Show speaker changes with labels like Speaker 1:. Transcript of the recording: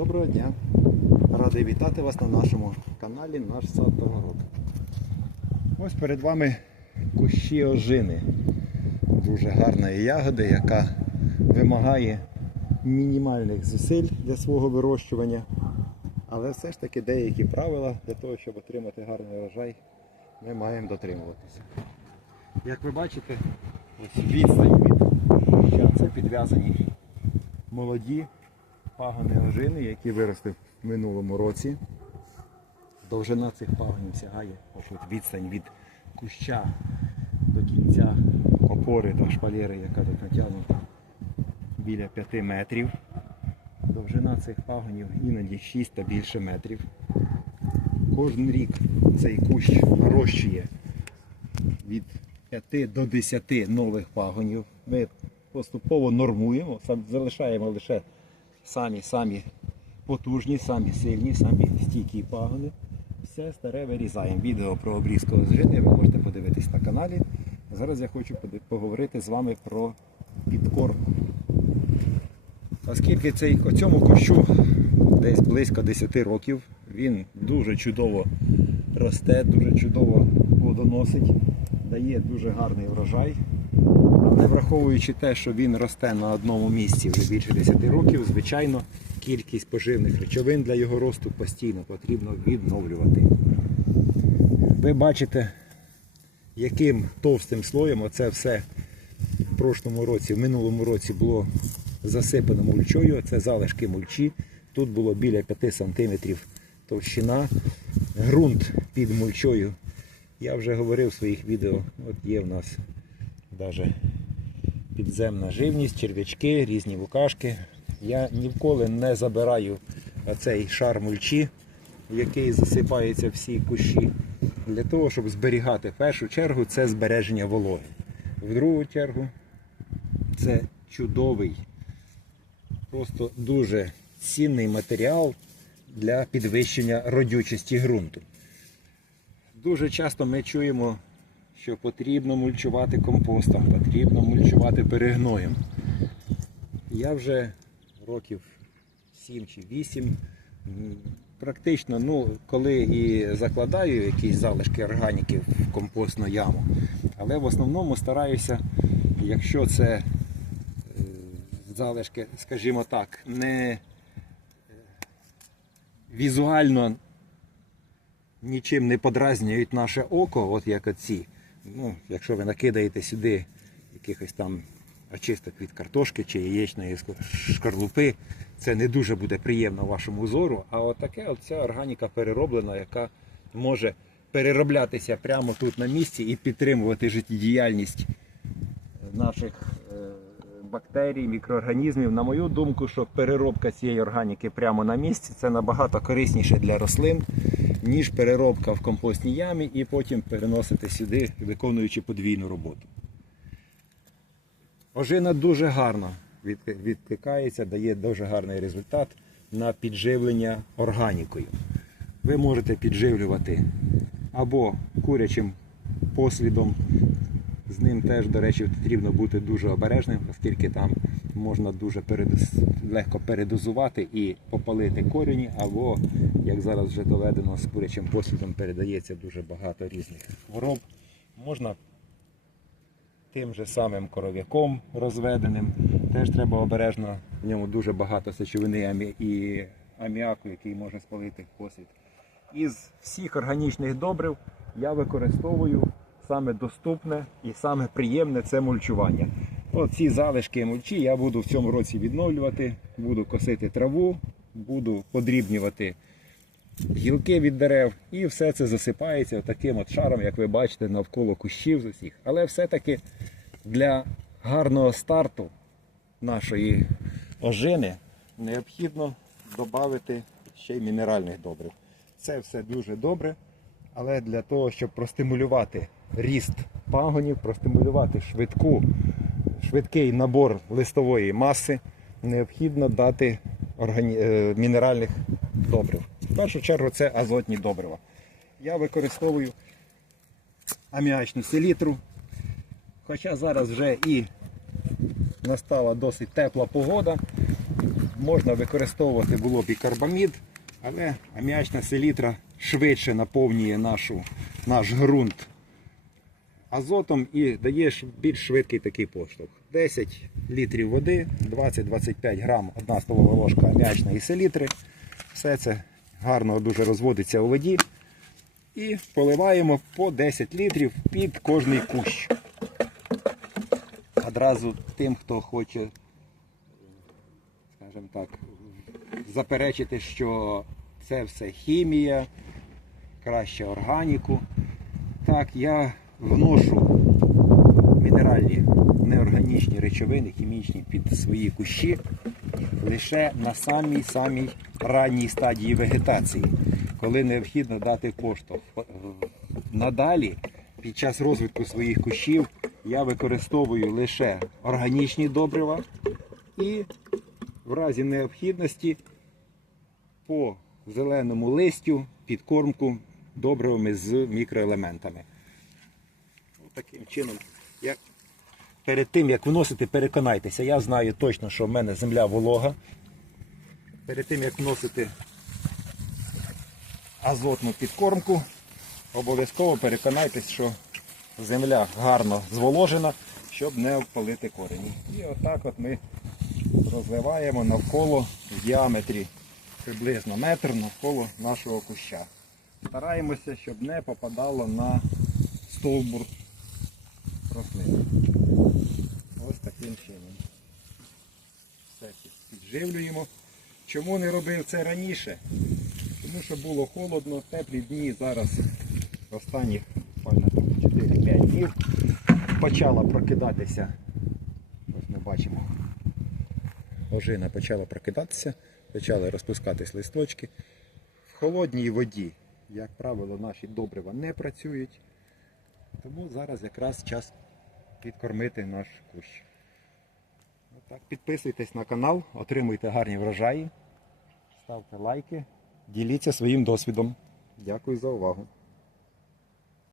Speaker 1: Доброго дня! Радий вітати вас на нашому каналі Наш сад та. Ось перед вами кущі ожини. Дуже гарної ягоди, яка вимагає мінімальних зусиль для свого вирощування. Але все ж таки деякі правила для того, щоб отримати гарний урожай, ми маємо дотримуватися. Як ви бачите, ось відстань від куща це підв'язані молоді пагони ожини, які виросли в минулому році. Довжина цих пагонів сягає ось відстань від куща до кінця опори та шпалери, яка тут натягнута біля 5 метрів. Довжина цих пагонів іноді 6 та більше метрів. Кожен рік цей кущ нарощує від 5 до 10 нових пагонів. Ми поступово нормуємо, залишаємо лише самі самі потужні, самі сильні, самі стійкі пагони. Все старе вирізаємо. Відео про обрізку ожини ви можете подивитись на каналі. Зараз я хочу поговорити з вами про підкормку. Оскільки цей, цьому кущу десь близько 10 років, він дуже чудово росте, дуже чудово плодоносить, дає дуже гарний врожай. Але враховуючи те, що він росте на одному місці вже більше 10 років, звичайно, кількість поживних речовин для його росту постійно потрібно відновлювати. Ви бачите, яким товстим слоєм оце все в прошлому році, в минулому році було засипано мульчою. Це залишки мульчі. Тут було біля 5 см товщина. Ґрунт під мульчою. Я вже говорив в своїх відео, от є в нас навіть підземна живність, черв'ячки, різні букашки. Я ніколи не забираю цей шар мульчі, який засипається всі кущі, для того, щоб зберігати в першу чергу це збереження вологи. В другу чергу це чудовий, просто дуже цінний матеріал для підвищення родючості ґрунту. Дуже часто ми чуємо, що потрібно мульчувати компостом, потрібно мульчувати перегноєм. Я вже років 7 чи 8 практично, ну, коли і закладаю якісь залишки органіки в компостну яму, але в основному стараюся, якщо це е, залишки, скажімо так, не е, візуально нічим не подразнюють наше око, от як оці. Ну, якщо ви накидаєте сюди якихось там очисток від картошки чи яєчної шкарлупи, це не дуже буде приємно вашому зору. А отаке от ця органіка перероблена, яка може перероблятися прямо тут на місці і підтримувати життєдіяльність наших е, бактерій, мікроорганізмів. На мою думку, що переробка цієї органіки прямо на місці це набагато корисніше для рослин, ніж переробка в компостній ямі і потім переносити сюди, виконуючи подвійну роботу. Ожина дуже гарно відкликається, дає дуже гарний результат на підживлення органікою. Ви можете підживлювати або курячим послідом. З ним теж, до речі, потрібно бути дуже обережним, оскільки там можна дуже передос... легко передозувати і попалити корені, або, як зараз вже доведено, з курячим послідом передається дуже багато різних хвороб. Можна тим же самим коров'яком розведеним. Теж треба обережно, в ньому дуже багато сечовини і аміаку, який може спалити послід. Із всіх органічних добрив я використовую саме доступне і саме приємне це мульчування. Оці залишки мульчі я буду в цьому році відновлювати, буду косити траву, буду подрібнювати гілки від дерев, і все це засипається таким от шаром, як ви бачите, навколо кущів з усіх. Але все-таки для гарного старту нашої ожини необхідно додати ще й мінеральних добрив. Це все дуже добре, але для того, щоб простимулювати ріст пагонів, простимулювати швидку, швидкий набор листової маси, необхідно дати органі... е, мінеральних добрив. В першу чергу це азотні добрива. Я використовую аміачну селітру. Хоча зараз вже і настала досить тепла погода, можна використовувати було б і карбамід, але аміачна селітра швидше наповнює нашу, наш ґрунт азотом і дає більш швидкий такий поштовх. 10 літрів води, 20-25 грам, одна столова ложка аміачної селітри. Все це гарно дуже розводиться у воді. І поливаємо по 10 літрів під кожний кущ. Одразу тим, хто хоче, скажімо так, заперечити, що це все хімія, краще органіку. Так, я вношу мінеральні неорганічні речовини, хімічні під свої кущі лише на самій самій ранній стадії вегетації, коли необхідно дати поштовх. Надалі, під час розвитку своїх кущів, я використовую лише органічні добрива і в разі необхідності по зеленому листю підкормку добривами з мікроелементами. Таким чином, як перед тим як вносити, переконайтеся, я знаю точно, що в мене земля волога. Перед тим як вносити азотну підкормку, обов'язково переконайтесь, що земля гарно зволожена, щоб не обпалити корені. І отак от ми розливаємо навколо в діаметрі приблизно метр навколо нашого куща. Стараємося, щоб не попадало на стовбур рослини. Ось таким чином. Все підживлюємо. Чому не робив це раніше? Тому що було холодно, теплі дні зараз останні 4-5 днів почала прокидатися. Ось ми бачимо. Ожина почала прокидатися, почали розпускатись листочки. В холодній воді, як правило, наші добрива не працюють. Тому зараз якраз час підкормити наш кущ. Отак, підписуйтесь на канал, отримуйте гарні врожаї, ставте лайки, діліться своїм досвідом. Дякую за увагу.